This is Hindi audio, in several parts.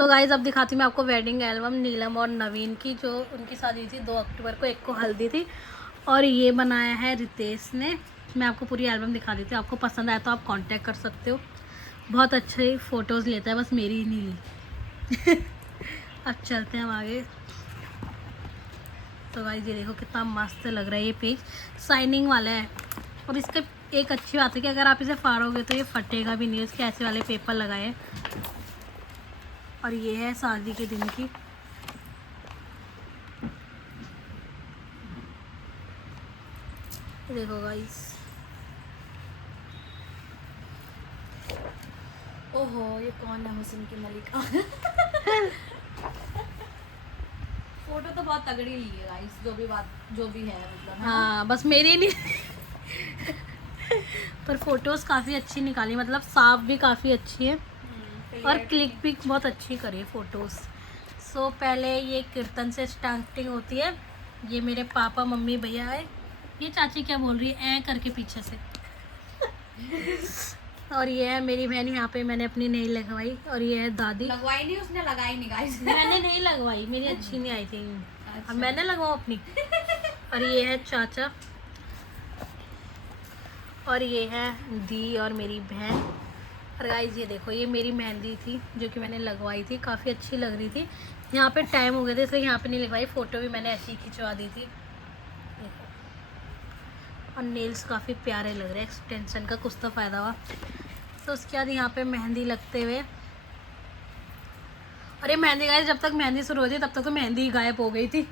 तो गाइज अब दिखाती हूँ मैं आपको वेडिंग एल्बम नीलम और नवीन की, जो उनकी शादी थी 2 अक्टूबर को, एक को हल्दी थी। और ये बनाया है रितेश ने। मैं आपको पूरी एल्बम दिखा देती हूँ, आपको पसंद आया तो आप कांटेक्ट कर सकते हो। बहुत अच्छे फ़ोटोज़ लेता है, बस मेरी ही नहीं ली। अब चलते हैं हम आगे। तो गाइज ये देखो कितना मस्त लग रहा है, ये पेज शाइनिंग वाला है। और इसका एक अच्छी बात है कि अगर आप इसे फाड़ोगे तो ये फटेगा भी नहीं, इसके ऐसे वाले पेपर लगाए हैं। और ये है शादी के दिन की। देखो गाइस, ओहो ये कौन है, हुस्न की मलिका। फोटो तो बहुत तगड़ी ली है गाइस, जो भी है मतलब। हाँ बस मेरी नहीं। पर फोटोज़ काफ़ी अच्छी निकाली, मतलब साफ भी काफ़ी अच्छी है और क्लिक भी बहुत अच्छी करी है फ़ोटोज़। सो पहले ये कीर्तन से स्टार्टिंग होती है। ये मेरे पापा मम्मी भैया है। ये चाची क्या बोल रही है करके पीछे से। और ये है मेरी बहन, यहाँ पे मैंने अपनी नहीं लगवाई। और ये है दादी। लगवाई नहीं, उसने लगाई नहीं गाइस। मैंने नहीं लगवाई, मेरी अच्छी नहीं आई थी। अब मैंने लगवाऊँ अपनी। और ये है चाचा। और ये है दी और मेरी बहन। और गाइस ये देखो, ये मेरी मेहंदी थी जो कि मैंने लगवाई थी, काफ़ी अच्छी लग रही थी। यहाँ पे टाइम हो गया था इसलिए यहाँ पे नहीं लगवाई, फ़ोटो भी मैंने ऐसी ही खिंचवा दी थी। देखो, और नेल्स काफ़ी प्यारे लग रहे हैं, एक्सटेंशन का कुछ तो फ़ायदा हुआ। तो उसके बाद यहाँ पे मेहंदी लगते हुए, और ये मेहंदी गाइस जब तक मेहंदी शुरू होती तब तक तो मेहंदी ही गायब हो गई थी।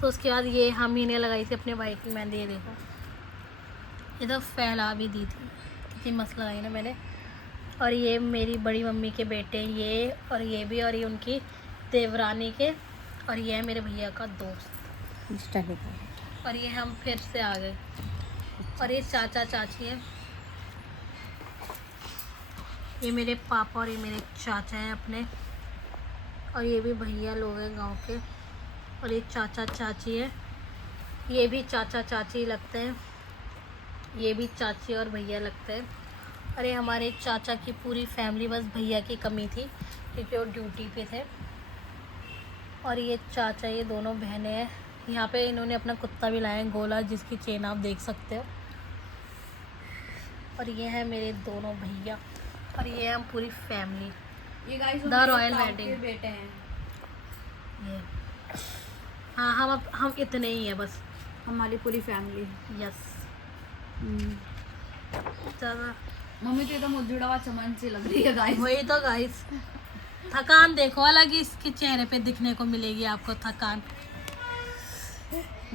तो उसके बाद ये हम ही ने लगाई थी अपने भाई की मेहंदी। ये देखो, ये तो फैला भी दी थी, कितनी मस्त लगाई ना मैंने। और ये मेरी बड़ी मम्मी के बेटे, ये और ये भी, और ये उनकी देवरानी के। और ये है मेरे भैया का दोस्त। और ये हम फिर से आ गए। और ये चाचा चाची है, ये मेरे पापा और ये मेरे चाचा हैं अपने। और ये भी भैया लोग हैं गांव के। और ये चाचा चाची है, ये भी चाचा चाची लगते हैं। ये भी चाची और भैया लगते हैं। अरे हमारे चाचा की पूरी फैमिली, बस भैया की कमी थी क्योंकि वो ड्यूटी पे थे। और ये चाचा, ये दोनों बहनें हैं। यहाँ पे इन्होंने अपना कुत्ता भी लाया है गोला, जिसकी चेन आप देख सकते हो। और ये है मेरे दोनों भैया। और ये हम पूरी फैमिली, ये गाइस द रॉयल वेडिंग बेटे हैं ये। हाँ हम इतने ही हैं बस, हमारी पूरी फैमिली। यस। ज़्यादा मम्मी तो एकदम उजड़ा हुआ चमन सी लग रही है गाइस। वही तो गाइस, थकान देखो अलग ही इसके चेहरे पे दिखने को मिलेगी आपको, थकान।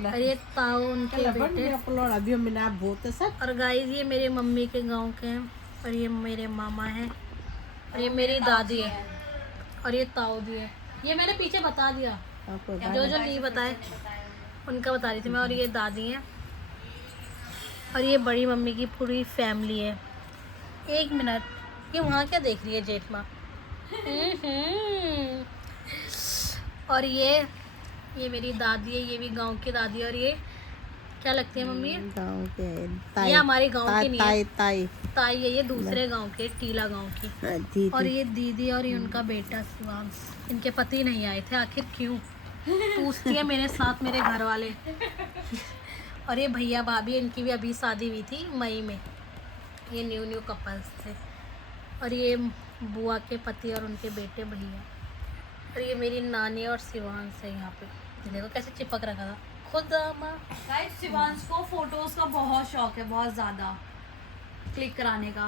और ये ताऊ उनके बेटे। और गाइस ये मेरे मम्मी के गांव के हैं। और ये मेरे मामा हैं। और ये मेरी दादी है। और ये ताऊ दी है। ये मैंने पीछे बता दिया, जो जो नहीं बताए उनका बता रही थी मैं। और ये दादी हैं। और ये बड़ी मम्मी की पूरी फैमिली है। एक मिनट, ये वहाँ क्या देख रही है जेठ माँ? और ये मेरी दादी है, ये भी गांव की दादी है। और ये क्या लगती है मम्मी? गाँव के ये हमारे गांव की नहीं है, ताई ताई है। ये दूसरे गांव के, टीला गांव की। और ये दीदी और ये उनका बेटा शिवांश। इनके पति नहीं आए थे, आखिर क्यों पूछती है मेरे साथ मेरे घर वाले। और ये भैया भाभी, इनकी भी अभी शादी हुई थी मई में। ये न्यू कपल्स थे। और ये बुआ के पति और उनके बेटे भैया। और ये मेरी नानी और शिवांश है यहाँ पे। ये देखो कैसे चिपक रखा था खुद। गाइस शिवांश को फोटोज का बहुत शौक है, बहुत ज्यादा क्लिक कराने का।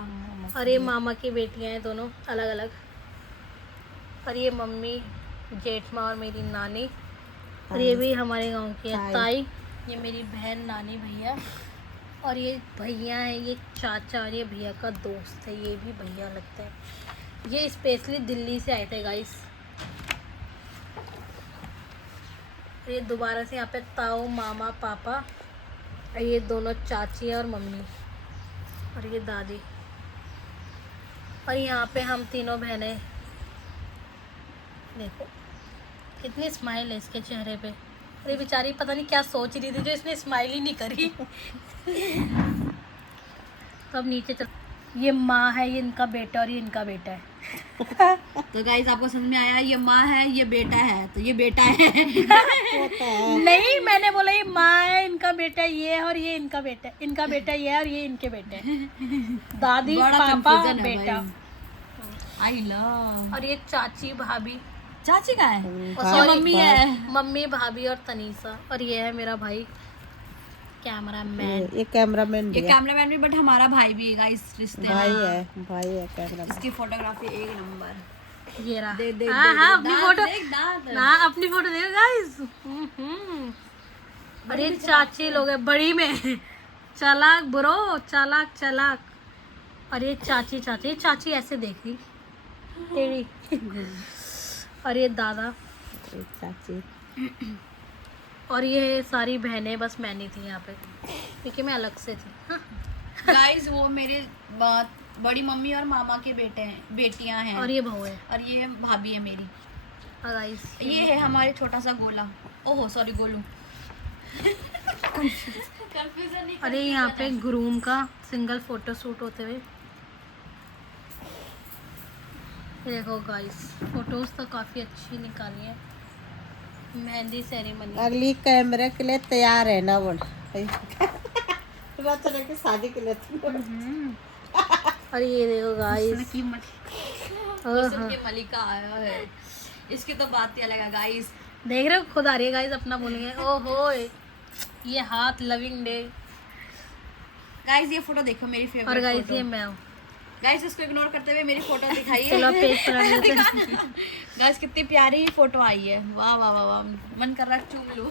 और ये मामा की बेटियाँ हैं दोनों अलग अलग। और ये मम्मी, जेठ माँ और मेरी नानी। और ये भी हमारे गांव की है ताई। ये मेरी बहन, नानी, भैया। और ये भैया है, ये चाचा। और ये भैया का दोस्त है, ये भी भैया लगता है। ये स्पेशली दिल्ली से आए थे गाइस। ये दोबारा से यहाँ पे ताऊ, मामा, पापा। और ये दोनों चाची और मम्मी। और ये दादी। और यहाँ पे हम तीनों बहनें। देखो कितनी स्माइल है इसके चेहरे पे। अरे बेचारी पता नहीं क्या सोच रही थी जो इसने स्माइल ही नहीं करी। तो अब नीचे चल। ये माँ है, ये इनका बेटा और ये इनका बेटा है। तो गाइस आपको समझ में आया, ये माँ है, ये बेटा है, तो ये बेटा है। नहीं, मैंने बोला ये माँ है, इनका बेटा ये है और ये इनका बेटा है, इनका बेटा ये है और ये इनके बेटे हैं। दादी, बड़ा पापा, confusion है बेटा। I love. और ये चाची, भाभी, चाची का है, और ये sorry, मम्मी है। मम्मी, भाभी और तनीसा। और ये है मेरा भाई कैमरा मैन। ये कैमरामैन ये भी है, कैमरामैन भी, बट हमारा भाई भी है गाइस, रिश्ते में। भाई है कैमरामैन। इसकी फोटोग्राफी एक नंबर। ये रहा। दे दे हाँ दे, हाँ, दे, अपनी दांत फोटो, देख, दांत। ना अपनी फोटो देखो गाइस। और ये चाची लोग हैं बड़ी में, चालाक ब्रो, चालाक चालाक। और ये चाची ऐसे देख रही टेढ़ी। और ये दादा, ये चाची। और ये सारी बहनें, बस मैं नहीं थी यहाँ पे क्योंकि मैं अलग से थी। हाँ। गाइस वो मेरे बड़ी मम्मी और मामा के बेटियां हैं, और ये बहू है। और ये भाभी है मेरी। हाँ गाइस, ये है हमारे छोटा सा गोला, ओहो सॉरी गोलू। कंफ्यूजन नहीं। अरे यहाँ पे ग्रूम का सिंगल फोटो शूट होते हुए। ये देखो गाइस, फोटोज तो काफ़ी अच्छी निकाली है। मेहंदी सेरेमनी। अगली कैमरे के लिए तैयार है ना वो। रचना की शादी के लिए। और ये देखो गाइस, की मलिका आया है, इसकी तो बात ही अलग है गाइस। देख रहे हो, खुद आ रही है गाइस, अपना बोलेंगे। ओहो, ये हाथ लविंग डे। गाइस ये फोटो देखो, मेरी फेवरेट। और गाइस ये मैं हूँ। गाइस इसको इग्नोर करते हुए मेरी फोटो दिखाइए। चलो पेज पर आ लेते हैं। गाइस कितनी प्यारी फोटो आई है, वाह वाह वाह वाह, मन कर रहा है चूम लूं।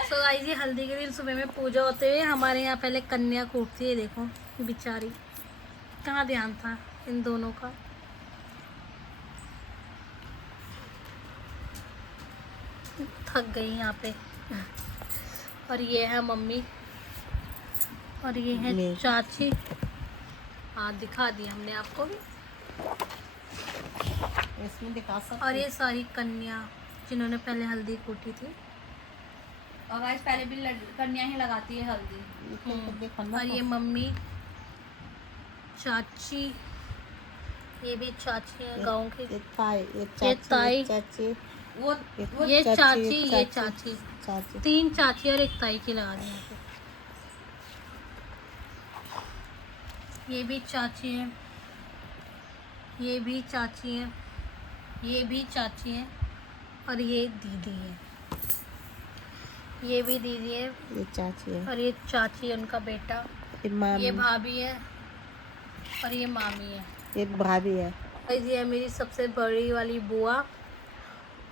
सो गाइस ये हल्दी के दिन सुबह में पूजा होते हुए हमारे यहाँ पहले कन्या कूटती है। देखो बेचारी, कहाँ ध्यान था इन दोनों का। थक गई यहाँ पे। और ये है मम्मी, और ये है मेरी। चाची। हाँ दिखा दी हमने आपको भी। इसमें दिखा सकते। और ये सारी कन्या जिन्होंने पहले हल्दी कूटी थी। और गाइस पहले भी कन्या ही लगाती है हल्दी। और ये मम्मी, चाची, ये भी चाची है गाँव की। ये ताई, ये ताई। चाची, वो ये चाची, ये चाची, चाची। 3 चाची और 1 ताई की लगा दी यहाँ पे। ये भी चाची है, ये भी चाची है, ये भी चाची है, और ये दीदी है, ये भी दीदी है, ये चाची है, और ये चाची है, उनका बेटा। ये मामी, ये भाभी है, और ये मामी है। ये भाभी है। गाइस ये है मेरी सबसे बड़ी वाली बुआ,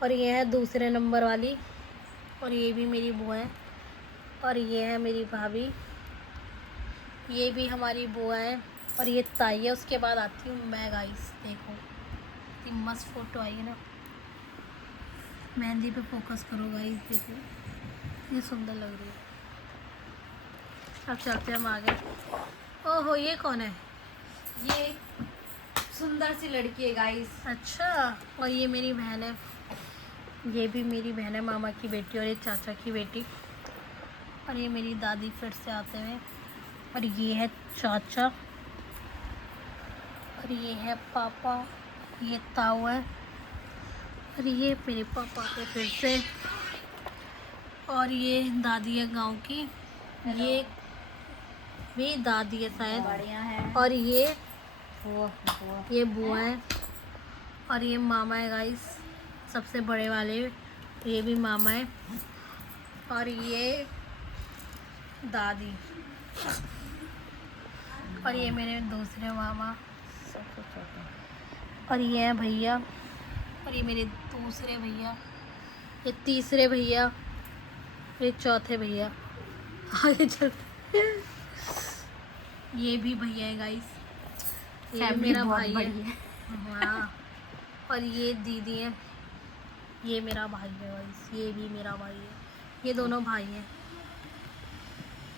और ये है दूसरे नंबर वाली, और ये भी मेरी बुआ है, और ये है मेरी भाभी, ये भी हमारी बुआ है, और ये ताई है। उसके बाद आती हूँ मैं। गाइस देखो कितनी मस्त फोटो आई है ना। मेहंदी पे फोकस करो गाइस, देखो ये सुंदर लग रही है। अब चलते हम आगे। ओहो, ये कौन है? ये सुंदर सी लड़की है गाइस। अच्छा, और ये मेरी बहन है, ये भी मेरी बहन है, मामा की बेटी, और ये चाचा की बेटी। और ये मेरी दादी फिर से आते हुए, और ये है चाचा, और ये है पापा, ये ताऊ है, और ये मेरे पापा के फिर से, और ये दादी है गांव की, ये भी दादी है शायद, बढ़िया है। और ये बुआ है, और ये मामा है गाइस, सबसे बड़े वाले, ये भी मामा है, और ये दादी, और ये मेरे दूसरे मामा, और ये है भैया, और ये मेरे दूसरे भैया, ये तीसरे भैया, ये चौथे भैया। आगे चलते, ये भी भैया है गाइस, ये भी मेरा भाई है। हाँ, और ये दीदी है, ये मेरा भाई है गाइस, ये भी मेरा भाई है, ये दोनों भाई हैं,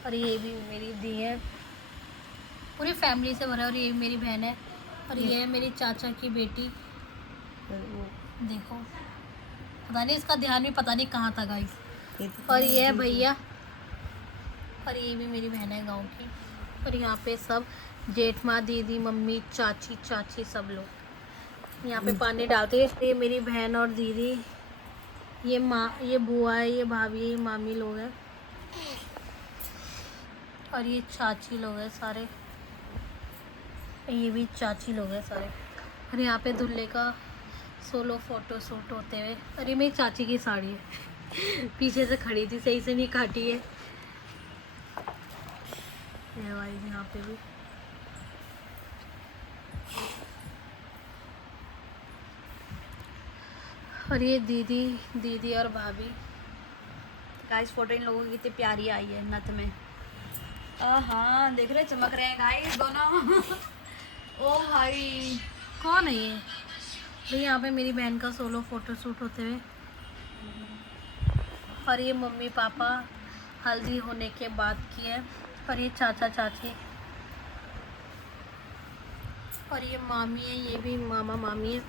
और ये भी मेरी दी है, पूरी फैमिली से भरा है। और ये मेरी बहन है, और ये है मेरी चाचा की बेटी। देखो पता नहीं, इसका ध्यान भी पता नहीं कहाँ था गाइस। और ये है भैया, और ये भी मेरी बहन है गाँव की। और यहाँ पे सब जेठ माँ, दीदी, मम्मी, चाची, चाची सब लोग। यहाँ पे पानी डालते हैं। ये मेरी बहन और दीदी, ये माँ, ये बुआ है, ये भाभी, ये मामी लोग हैं और ये चाची लोग हैं सारे, ये भी चाची लोग हैं सारे। और यहाँ पे दूल्हे का सोलो फोटो शूट होते हुए। और ये मेरी चाची की साड़ी है पीछे से खड़ी थी, सही से नहीं काटी है। ये भाई यहाँ पे भी और ये दीदी और भाभी। गाइस फोटो इन लोगों की कितनी प्यारी आई है नथ में। हाँ देख रहे चमक रहे हैं गाइस दोनों। ओ भाई कौन है ये? तो यहाँ पे मेरी बहन का सोलो फोटो शूट होते हुए। और ये मम्मी पापा हल्दी होने के बाद की है। और ये चाचा चाची और ये मामी है, ये भी मामा मामी है।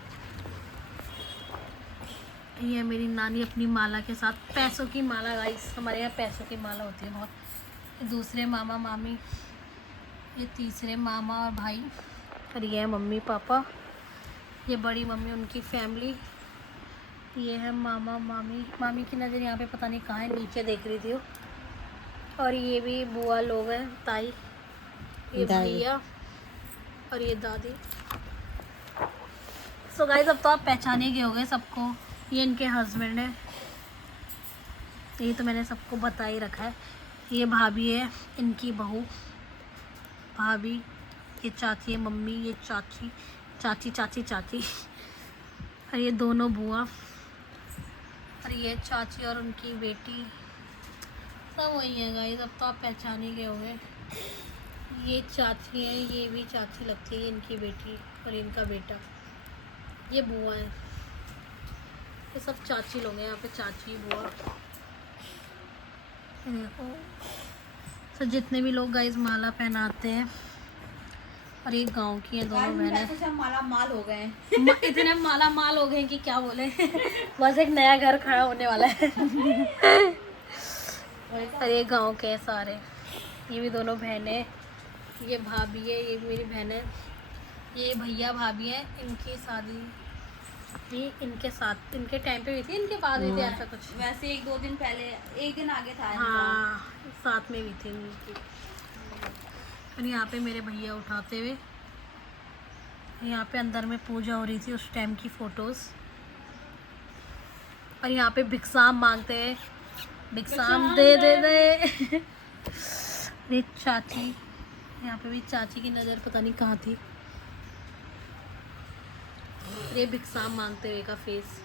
ये मेरी नानी अपनी माला के साथ, पैसों की माला गाइस, हमारे यहाँ पैसों की माला होती है बहुत। ये दूसरे मामा मामी, ये तीसरे मामा और भाई। और ये है मम्मी पापा, ये बड़ी मम्मी उनकी फैमिली, ये है मामा मामी। मामी की नज़र यहाँ पे पता नहीं कहाँ है, नीचे देख रही थी वो। और ये भी बुआ लोग हैं, ताई, ये भैया और ये दादी। सो गाइस अब तो आप पहचाने गए होंगे सबको। ये इनके हस्बैंड है, ये तो मैंने सबको बता ही रखा है। ये भाभी है, इनकी बहू भाभी। ये चाची है, मम्मी, ये चाची चाची चाची चाची। और ये दोनों बुआ और ये चाची और उनकी बेटी, सब वही है गाइस। अब तो आप पहचान ही गए होंगे। ये चाची है, ये भी चाची लगती है, इनकी बेटी और इनका बेटा। ये बुआ है, ये सब चाची लोग हैं यहाँ पे, चाची बुआ। देखो तो जितने भी लोग गाइस माला पहनाते हैं। और ये गांव की है दोनों बहनें। माला माल हो गए हैं। इतने माला माल हो गए कि क्या बोले। बस एक नया घर खड़ा होने वाला है। और ये गांव के हैं सारे। ये भी दोनों बहनें, ये भाभी है, ये मेरी बहन है। ये भैया भाभी है, इनकी शादी भी इनके साथ, इनके टाइम पे हुई थी, इनके बाद हुई थी ऐसा कुछ। वैसे 1-2 दिन पहले, एक दिन आगे था इनका। हाँ साथ में हुई थी इनकी। और यहाँ पे मेरे भैया उठाते हुए, यहाँ पे अंदर में पूजा हो रही थी उस टाइम की फ़ोटोज़। और यहाँ पे भिक्षाम मांगते हैं, भिक्षाम दे दे दे। ये चाची, यहाँ पे भी चाची की नज़र पता नहीं कहाँ थी। ये भिक्षाम मांगते हुए का फेस।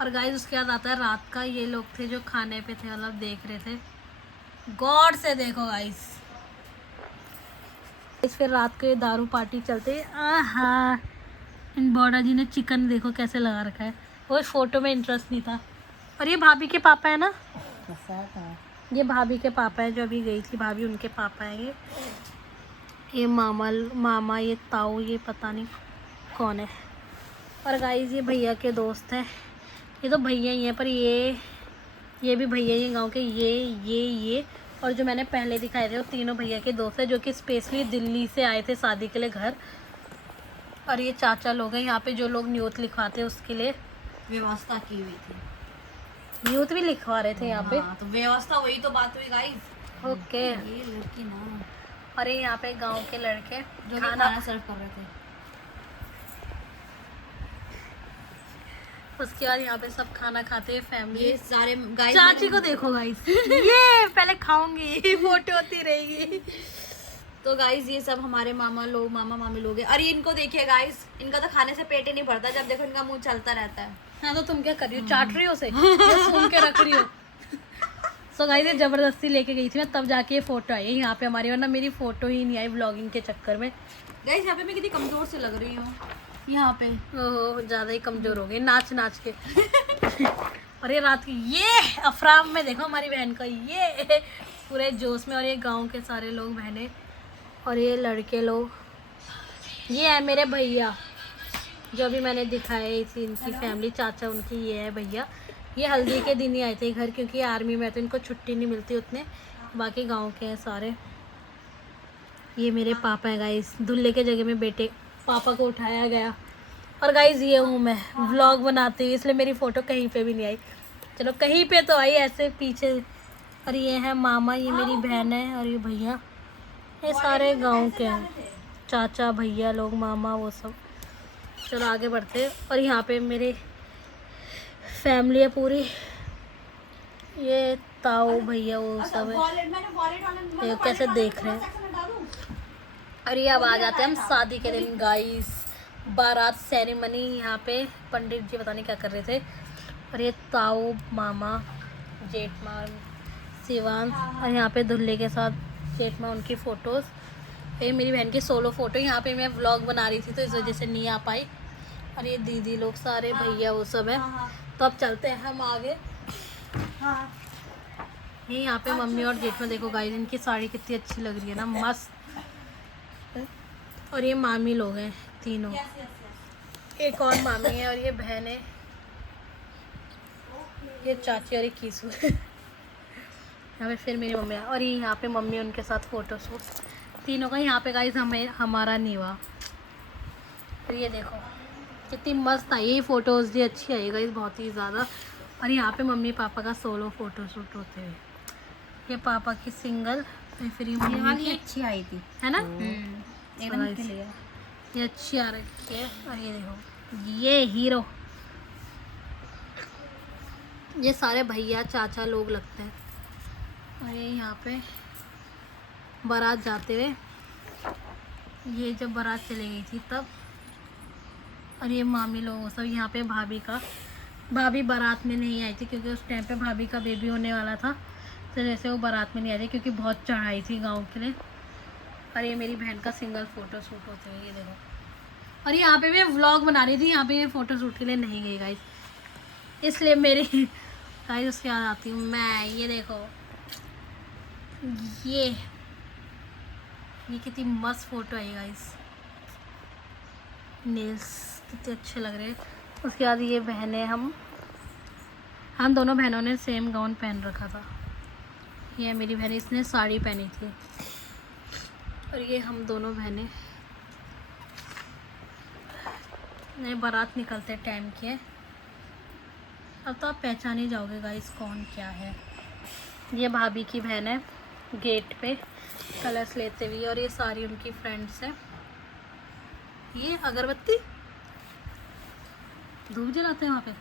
और गाइस उसके बाद आता है रात का। ये लोग थे जो खाने पे थे, मतलब देख रहे थे। गॉड से देखो गाइस, फिर रात को ये दारू पार्टी चलते। आहा, इन बॉर्डर जी ने चिकन देखो कैसे लगा रखा है। वो फोटो में इंटरेस्ट नहीं था। और ये भाभी के पापा है ना, ये भाभी के पापा है, जो अभी गई थी भाभी, उनके पापा है ये मामा, ये ताऊ, ये पता नहीं कौन है। और गाइस ये भैया के दोस्त हैं। ये तो भैया ही हैं, पर ये भी भैया ही गांव के। ये और जो मैंने पहले दिखाए थे वो तीनों भैया के दोस्त हैं, जो कि स्पेशली दिल्ली से आए थे शादी के लिए घर। और ये चाचा लोग हैं यहाँ पे, जो लोग न्योत लिखवाते हैं उसके लिए व्यवस्था की हुई थी। न्योत भी लिखवा रहे थे यहाँ पे। हाँ, तो व्यवस्था वही तो बात हुई गाइस। ओके। ये लड़की ना, और ये यहाँ पे गांव के लड़के जो खाना सर्व कर रहे थे। उसके बाद यहाँ पे सब खाना खाते हैं फैमिली। ये सारे गाइस, चाची को देखो गाइस, ये पहले खाऊंगी, फोटो होती रहेगी। तो गाइस ये सब हमारे मामा मामी लोग हैं। अरे इनको देखिए गाइस, इनका तो खाने से पेट ही नहीं भरता, जब देखो इनका मुंह चलता रहता है। हाँ तो तुम क्या कर रही हो, चाट रही हो उसे या सूंघ के रख रही हो? सो गाइस ये जबरदस्ती लेके गई थी मैं, तब जाके ये फोटो आई है यहाँ पे हमारी, वरना मेरी फोटो ही नहीं आई व्लॉगिंग के चक्कर में। गाइस यहाँ पे मैं कितनी कमजोर से लग रही हूँ यहाँ पे। ओहो ज़्यादा ही कमजोर हो गई नाच नाच के। और ये रात की ये अफराम में देखो हमारी बहन का, ये पूरे जोश में। और ये गांव के सारे लोग बहनें और ये लड़के लोग। ये है मेरे भैया जो अभी मैंने दिखाई थी, इनकी फैमिली, चाचा उनकी, ये है भैया। ये हल्दी के दिन ही आए थे घर, क्योंकि आर्मी में तो इनको छुट्टी नहीं मिलती उतने। बाकी गांव के हैं सारे। ये मेरे पापा है गाइस, दूल्हे के जगह में बेटे पापा को उठाया गया। और गाइस ये हूँ मैं, व्लॉग बनाती हूँ, इसलिए मेरी फ़ोटो कहीं पे भी नहीं आई। चलो कहीं पे तो आई ऐसे पीछे। और ये है मामा, ये मेरी बहन है, और ये भैया, ये सारे गांव के हैं, चाचा भैया लोग, मामा वो सब। चलो आगे बढ़ते हैं। और यहाँ पे मेरे फैमिली है पूरी, ये ताऊ भैया वो सब है, ये कैसे देख रहे हैं। और ये अब आ जाते हैं हम शादी के दिन गाइस, बारात सेरेमनी। यहाँ पे पंडित जी पता नहीं क्या कर रहे थे। और ये ताऊ मामा जेठ माँ शिवान, और यहाँ पे दूल्हे के साथ जेठ माँ, उनकी फ़ोटोज़। ये मेरी बहन की सोलो फ़ोटो, यहाँ पे मैं व्लॉग बना रही थी तो इस वजह से नहीं आ पाई। और ये दीदी लोग सारे भैया वो सब है। तो अब चलते हैं हम आगे। ये यहाँ पे मम्मी और जेठ में देखो गाइस, इनकी साड़ी कितनी अच्छी लग रही है ना, मस्त। और ये मामी लोग हैं तीनों, एक और मामी है, और ये बहन है, ये चाची, और ये कीसू है। यहाँ पे फिर मेरी मम्मी है, और ये यहाँ पे मम्मी उनके साथ फ़ोटो शूट तीनों का। यहाँ पे गाइस हमें हमारा नीवा। और ये देखो कितनी मस्त आई ये फ़ोटोज़, भी अच्छी आई गाइस बहुत ही ज़्यादा। और यहाँ पे मम्मी पापा का सोलो फ़ोटो शूट होते हुए, ये पापा की सिंगल, फिर ये मम्मी की अच्छी आई थी, है ना, एकदम क्लियर। ये अच्छी आ रही है। और ये देखो ये हीरो, ये सारे भैया चाचा लोग लगते हैं। और ये यहाँ पे बारात जाते हुए, ये जब बारात चली गई थी तब। और ये मामी लोग सब, यहाँ पे भाभी बारात में नहीं आई थी क्योंकि उस टाइम पे भाभी का बेबी होने वाला था, तो जैसे वो बारात में नहीं आई थी क्योंकि बहुत चढ़ाई थी गांव के लिए। और ये मेरी बहन का सिंगल फ़ोटो शूट होते हुए, ये देखो। और यहाँ पे मैं व्लॉग बना रही थी, यहाँ पे मैं फ़ोटो शूट के लिए नहीं गई गाइस, इसलिए मेरी गाइस उसके याद आती हूँ मैं। ये देखो ये कितनी मस्त फ़ोटो है गाइस, नेल्स कितने अच्छे लग रहे हैं। उसके बाद ये बहनें, हम दोनों बहनों ने सेम गाउन पहन रखा था। ये मेरी बहन, इसने साड़ी पहनी थी। और ये हम दोनों बहनें नए बारात निकलते टाइम के। अब तो आप पहचान ही जाओगे गाइस कौन क्या है। ये भाभी की बहन है, गेट पे कलर्स लेते हुए, और ये सारी उनकी फ्रेंड्स हैं। ये अगरबत्ती धूप जलाते हैं वहाँ पे।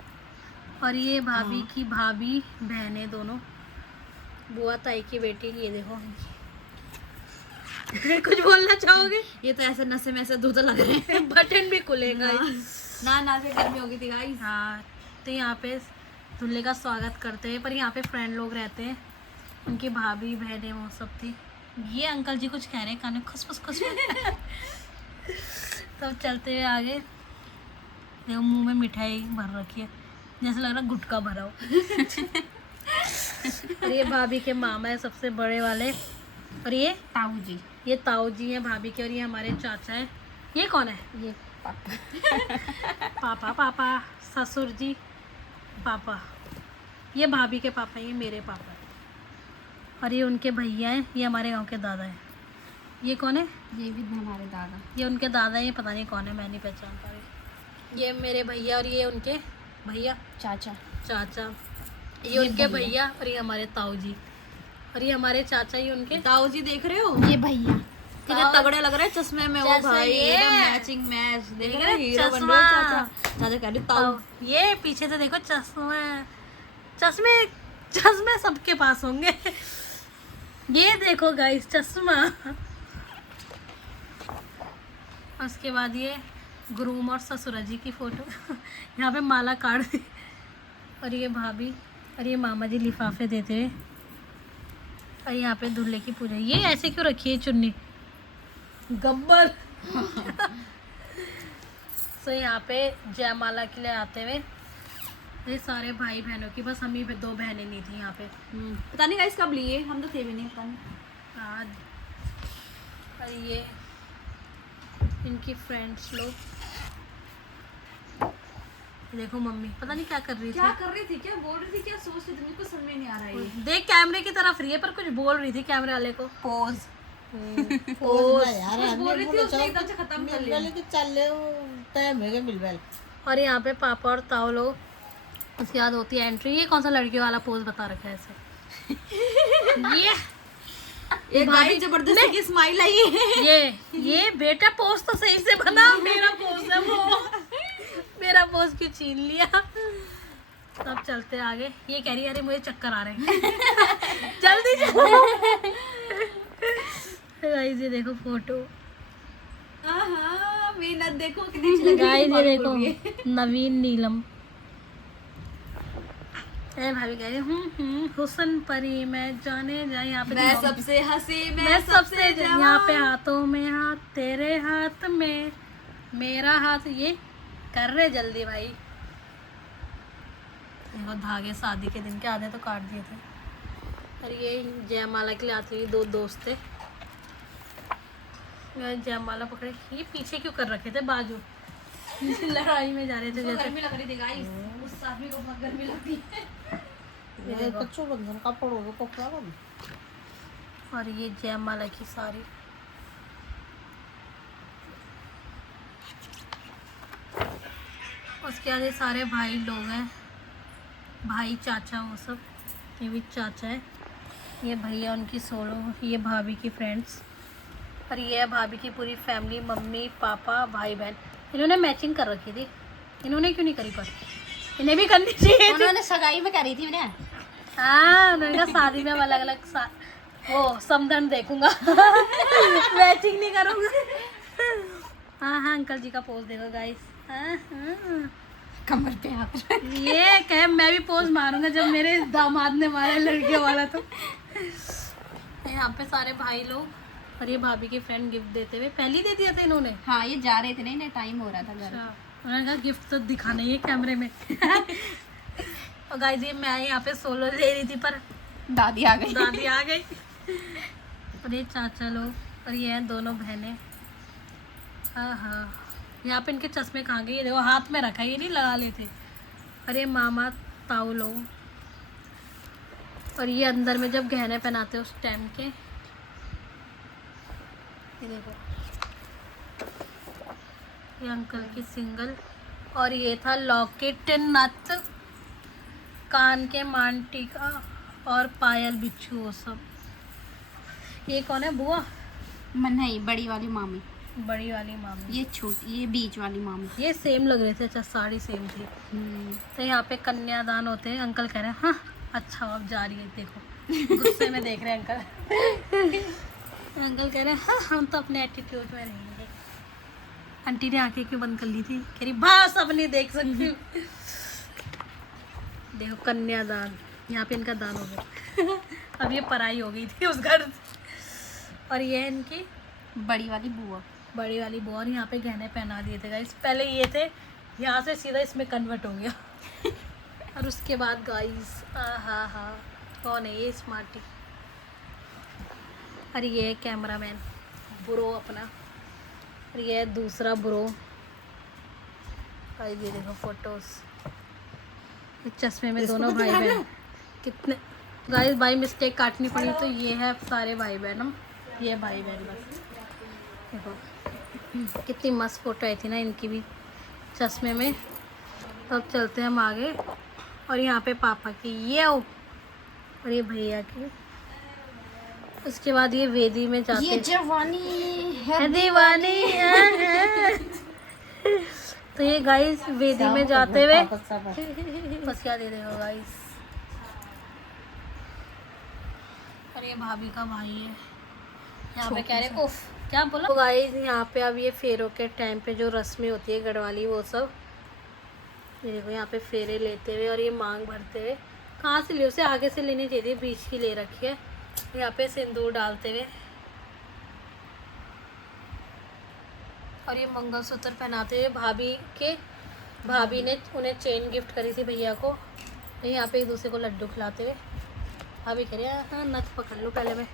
और ये भाभी की भाभी बहनें दोनों, बुआ ताई की बेटी, ये देखो। कुछ बोलना चाहोगे? ये तो ऐसे नशे में ऐसे दूध लग रहे हैं। बटन भी खुलेगा ना फिर गर्मी होगी थी गाइस। हाँ, तो यहाँ पे दूल्हे का स्वागत करते हैं, पर यहाँ पे फ्रेंड लोग रहते हैं, उनकी भाभी बहनें वो सब थी। ये अंकल जी कुछ कह रहे हैं, कान खुश। तब चलते हुए आगे देखो, मुंह में मिठाई भर रखी है, जैसे लग रहा गुटखा भरा हो। और ये भाभी के मामा है सबसे बड़े वाले। और ये ताऊ जी, ये ताऊ जी हैं भाभी के, और ये हमारे चाचा हैं। ये कौन है? ये पापा पापा ससुर जी पापा। ये भाभी के पापा, ये मेरे पापा। और ये उनके भैया हैं, ये हमारे गांव के दादा हैं। ये कौन है? ये भी हमारे दादा, ये उनके दादा हैं, ये पता नहीं कौन है, मैं नहीं पहचान पा रही। ये मेरे भैया, और ये उनके भैया चाचा, ये उनके भैया, और ये हमारे ताऊ जी, और ये हमारे चाचा, ये उनके ताऊ जी देख रहे हो, ये भैया कितने तगड़े लग रहे हैं चश्मे में। वो भाई एकदम मैचिंग मैच, देख रहे हैं, हीरो बन चश्मा। रहे हो चाचा कह रहे ताऊ। ये पीछे से देखो चश्मे सबके पास होंगे। ये देखो गाइस चश्मा। उसके बाद ये गुरूम और ससुरा जी की फ़ोटो। यहाँ पे माला काट दी। और ये भाभी, और ये मामा जी लिफाफे देते हुए। और यहाँ पे दूल्हे की पूजा। ये ऐसे क्यों रखी है चुन्नी? गब्बर। तो यहाँ पे जयमाला के लिए आते हुए ये सारे भाई बहनों की, बस हम ही 2 बहनें नहीं थी यहाँ पे। पता नहीं गाइस कब लिए, हम तो थे भी नहीं, पता नहीं। आज और ये इनकी फ्रेंड्स लोग। देखो मम्मी पता नहीं क्या कर रही थी, क्या बोल रही थी, क्या सोच रही थी, मुझको समझ में नहीं आ रहा है ये। देख कैमरे की तरफ रही है पर कुछ बोल रही थी कैमरे वाले को। पोज पोज ना यार बोल हमने रही थी उसने एकदम से खत्म कर लिया। मिल के चल ले टाइम है मिल बेल और यहाँ पे पापा और ताऊ लोग, उसके बाद होती है एंट्री। ये कौन सा लड़की वाला पोज बता रखा है ऐसे? ये भाई जबरदस्ती की स्माइल आई है। ये बेटा पोज तो सही से बना, मेरा पोज है वो। मेरा पोज क्यों छीन लिया? अब चलते आगे। ये कह रही है अरे मुझे चक्कर आ रहे हैं। जल्दी चलो। गाइस ये देखो फोटो। मेहनत देखो कितनी अच्छी लग रही गाइस ये है। देखो नवीन नीलम। ए भाभी कह रही हुस्न परी मैं जाने जा। यहाँ पे मैं सबसे हंसी मैं सबसे यहाँ पे हाथों में हाथ, तेरे हाथ में मेरा हाथ। ये कर रहे जल्दी भाई। देखो धागे शादी के दिन के आधे तो काट दिए थे। और ये जयमाला के लिए आते हुए दो दोस्त थे। जयमाला पकड़े। ये पीछे क्यों कर रखे थे बाजू? लड़ाई में जा रहे थे जैसे। गर्मी लग रही थी गाइस, उस आदमी को बहुत गर्मी लगती है। ये कच्चो बंधन का पड़ोगे को क्या बन और ये जयमाला की साड़ी। उसके आगे सारे भाई लोग हैं, भाई चाचा वो सब। ये भी चाचा है, ये भैया उनकी सोलो, ये भाभी की फ्रेंड्स, और ये है भाभी की पूरी फैमिली, मम्मी पापा भाई बहन। इन्होंने मैचिंग कर रखी थी, इन्होंने क्यों नहीं करी? पर इन्हें भी करनी चाहिए थी। उन्होंने सगाई में करी थी मैंने। हाँ उन्होंने कहा शादी में हम अलग अलग वो समधन देखूंगा। मैचिंग नहीं करूंगा। हाँ अंकल जी का पोज देखो गाइस। कमर पे हाथ। ये कह मैं भी पोज मारूंगा जब मेरे दामाद ने मारा लड़कियों वाला। तो यहाँ पे सारे भाई लोग और ये भाभी की फ्रेंड गिफ्ट देते हुए। पहले ही दे दिया था इन्होंने। हाँ ये जा रहे थे ना, इन्हें टाइम हो रहा था घर। उन्होंने कहा गिफ्ट तो दिखाना ही है कैमरे में। और गाइस ये मैं यहाँ पे सोलो ले रही थी पर दादी आ गई। दादी आ गई। और ये चाचा लोग और ये हैं दोनों बहनें। हाँ यहाँ पे इनके चश्मे कहाँ गए? ये देखो हाथ में रखा है, ये नहीं लगा लेते। और ये मामा ताऊ लोग। और ये अंदर में जब गहने पहनाते उस टाइम के। ये देखो ये अंकल की सिंगल। और ये था लॉकेट, नथ, कान के मान टीका और पायल बिच्छू वो सब। ये कौन है? बुआ? नहीं, बड़ी वाली मामी। बड़ी वाली मामी। ये छोटी, ये बीच वाली मामी। ये सेम लग रहे थे। अच्छा साड़ी सेम थी। तो यहाँ पे कन्यादान होते हैं। अंकल कह रहे हैं हाँ अच्छा अब जा रही है। देखो गुस्से में देख रहे हैं अंकल। अंकल कह रहे हैं हाँ हम तो अपने एटीट्यूड में रहेंगे। आंटी ने आंखें क्यों बंद कर ली थी? कह रही बस अब नहीं देख सकती। देखो कन्यादान, यहाँ पे इनका दान हो गया। अब ये पराई हो गई थी उस घर। और ये इनकी बड़ी वाली बुआ। बड़ी वाली बुआ। और यहाँ पे गहने पहना दिए थे गाइस। पहले ये थे, यहाँ से सीधा इसमें कन्वर्ट हो गया। और उसके बाद गाइस हाँ कौन है ये? स्मार्टी। और ये कैमरामैन ब्रो अपना। और ये दूसरा ब्रो। गाइस ये देखो फोटोज। चश्मे में दोनों भाई बहन। कितने गाइस बाई मिस्टेक काटनी पड़ी तो ये है सारे भाई बहन। हम ये भाई बहन बस। देखो कितनी मस्त फोटो आई थी ना इनकी भी चश्मे में। तो अब चलते हैं हम आगे। और यहाँ पे पापा की ये और ये भैया की। उसके बाद ये वेदी में जाते ये जवानी है दीवानी है। तो ये गाइस वेदी में जाते हुए बस क्या दे देगा गाइस। और ये भाभी का भाई है। यहाँ पे कह रहे उफ क्या बोला? तो गाइस यहाँ पे अब ये फेरों के टाइम पे जो रस्में होती है गढ़वाली वो सब। ये देखो यहाँ पे फेरे लेते हुए और ये मांग भरते हुए। कहाँ से ली? उसे आगे से लेनी चाहिए, बीच की ले रखी है। यहाँ पे सिंदूर डालते हुए और ये मंगलसूत्र पहनाते हुए भाभी ने उन्हें चेन गिफ्ट करी थी भैया को। यहाँ पे एक दूसरे को लड्डू खिलाते हुए भाभी कह रही है हाँ नथ पकड़ लो पहले मैं।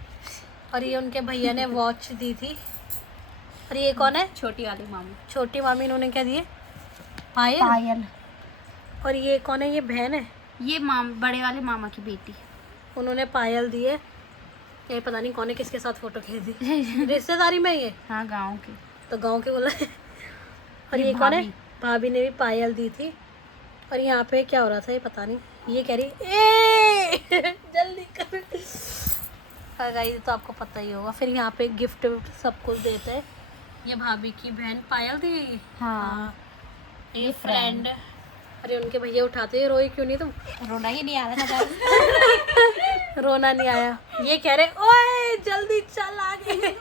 और ये उनके भैया ने वॉच दी थी। और ये कौन है? छोटी वाली मामी। छोटी मामी इन्होंने क्या दिए? पायल। और ये कौन है? ये बहन है। ये बड़े वाले मामा की बेटी। उन्होंने पायल दी है। ये पता नहीं कौन है किसके साथ फोटो खींची रिश्तेदारी में ये। हाँ गाँव की। तो गांव के बोला और ये ये कौन है? भाभी। भाभी ने भी पायल दी थी। और यहाँ पे क्या हो रहा था ये पता नहीं। ये कह रही ए जल्दी कर। और गाइस तो आपको पता ही होगा। फिर यहाँ पे गिफ्ट सब कुछ देते हैं। ये भाभी की बहन पायल दी। हाँ। ये फ्रेंड। अरे उनके भैया उठाते हैं। रोई क्यों नहीं तुम? रोना ही नहीं आ रहा था guys। रोना नहीं आया। ये कह रहे ओए जल्दी चल आगे।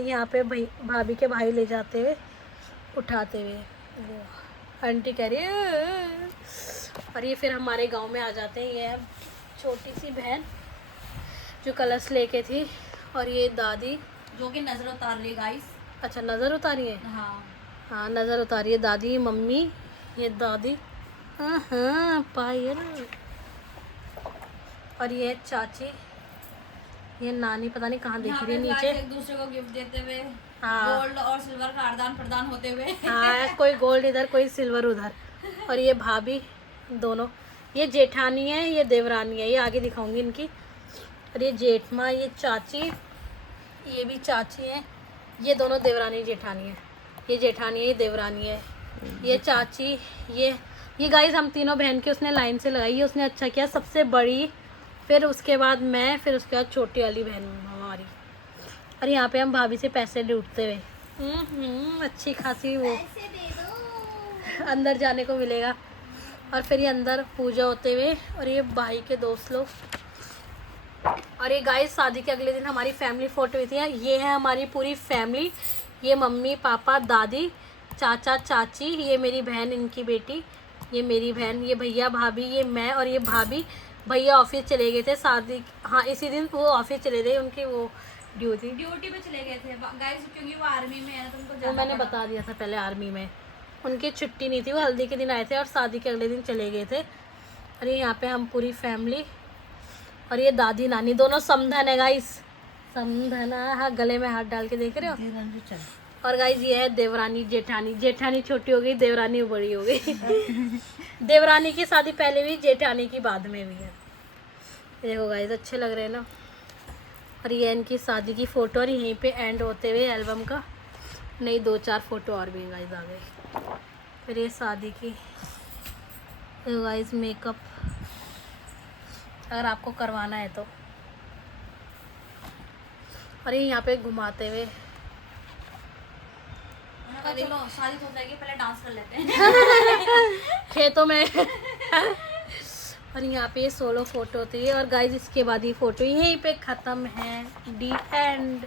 यहाँ पे भाभी के भाई ले जाते हुए उठाते हुए वो आंटी कह रही है। और ये फिर हमारे गांव में आ जाते हैं। ये है छोटी सी बहन जो कलश लेके थी। और ये दादी जो कि नजर उतार ली गाइस। अच्छा नज़र उतारी है। हाँ। हाँ नज़र उतारी है दादी मम्मी। ये दादी हाँ पायल। और ये चाची ये नानी पता नहीं कहाँ देख रही है नीचे। एक दूसरे को गिफ्ट देते हुए हाँ। गोल्ड और सिल्वर का आदान प्रदान होते हुए। हाँ कोई गोल्ड इधर कोई सिल्वर उधर। और ये भाभी दोनों। ये जेठानी है ये देवरानी है। ये आगे दिखाऊंगी इनकी। और ये जेठमा ये चाची ये भी चाची है। ये दोनों देवरानी जेठानी है। ये जेठानी है ये देवरानी है। ये चाची ये गाइस हम तीनों बहन के उसने लाइन से लगाई है। उसने अच्छा किया सबसे बड़ी फिर उसके बाद मैं फिर उसके बाद छोटी वाली बहन हमारी। और यहाँ पे हम भाभी से पैसे लूटते हुए अच्छी खासी वो अंदर जाने को मिलेगा। और फिर ये अंदर पूजा होते हुए। और ये भाई के दोस्त लोग। और ये गाइस शादी के अगले दिन हमारी फैमिली फ़ोटो हुई थी। ये है हमारी पूरी फैमिली। ये मम्मी पापा दादी चाचा चाची ये मेरी बहन इनकी बेटी ये मेरी बहन ये भैया भाभी ये मैं और ये भाभी। भैया ऑफिस चले गए थे शादी हाँ इसी दिन वो ऑफिस चले गए उनकी वो ड्यूटी ड्यूटी पे चले गए थे गाइस क्योंकि वो आर्मी में है ना तो उनको वो जाना मैंने पड़ा। बता दिया था पहले। आर्मी में उनकी छुट्टी नहीं थी। वो हल्दी के दिन आए थे और शादी के अगले दिन चले गए थे। और ये यहाँ पे हम पूरी फैमिली। और ये दादी नानी दोनों समधन है गाइस। समधना हाँ गले में हाथ डाल के देख रहे हो। और गाइस ये है देवरानी जेठानी। जेठानी छोटी हो गई देवरानी बड़ी हो गई। देवरानी की शादी पहले भी जेठानी की बाद में भी है। देखो गाइस अच्छे लग रहे हैं ना। और ये इनकी शादी की फ़ोटो और यहीं पे एंड होते हुए एल्बम का नहीं 2-4 फ़ोटो और भी गाइस आ गए। फिर ये शादी की देखो गाइस मेकअप अगर आपको करवाना है तो। और ये यहाँ पे घुमाते हुए लो शादी तो हो जाएगी पहले डांस कर लेते हैं। खेतों में। और यहाँ पे ये सोलो फोटो थी। और गाइस इसके बाद ये फोटो यहीं पे ख़त्म है। D and.